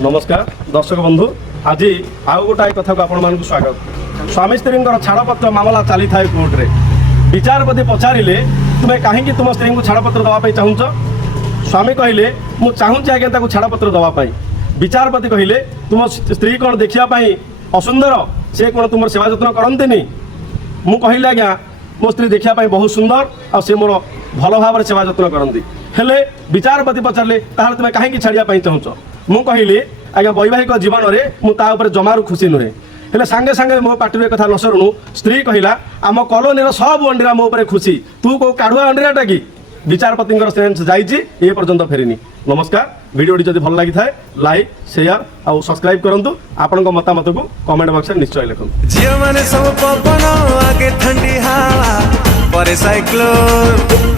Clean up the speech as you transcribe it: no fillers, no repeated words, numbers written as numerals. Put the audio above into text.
नमस्कार दर्शक बंधु आज आउ गोटाए कथा को आपण मानक स्वागत। स्वामी स्त्री छाड़पत्र मामला चली था कोर्ट रे विचारपति पचारे तुम्हें कहीं तुम स्त्री को छाड़पत्र दवाई चाहूच। स्वामी कहले मु चाहूँगी आज्ञा छाड़पत्र दवाई। विचारपति कहले तुम स्त्री कौन देखापी असुंदर से कौन तुम सेवा जत्न करती। मु कहली आज्ञा मो स्त्री देखापी बहुत सुंदर आ से मोर भल भाव सेवा जत्न करती। हेले विचारपति पचारे तार तुम्हें कहीं छाड़ापी चाहूच। मु कहली आज्ञा वैवाहिक जीवन में मुझे जमारू खुशी नुहे। हेले सांगे सांगे मो पार्टी कथा न शुणु स्त्री कहला आम कॉलोनी सब अंडीरा मो पर खुशी तू को काढ़ुआ अंडीराटा कि। विचारपति सेन्स जाइए पर्यंत फेरिनी। नमस्कार वीडियोटी जब भल लगी था लाइक शेयर और सब्सक्राइब करूँ। आपण मतामत को कमेंट बॉक्स में निश्चय लिखुन। झियो माने सब पवन आगे ठंडी हवा पर साइक्लोन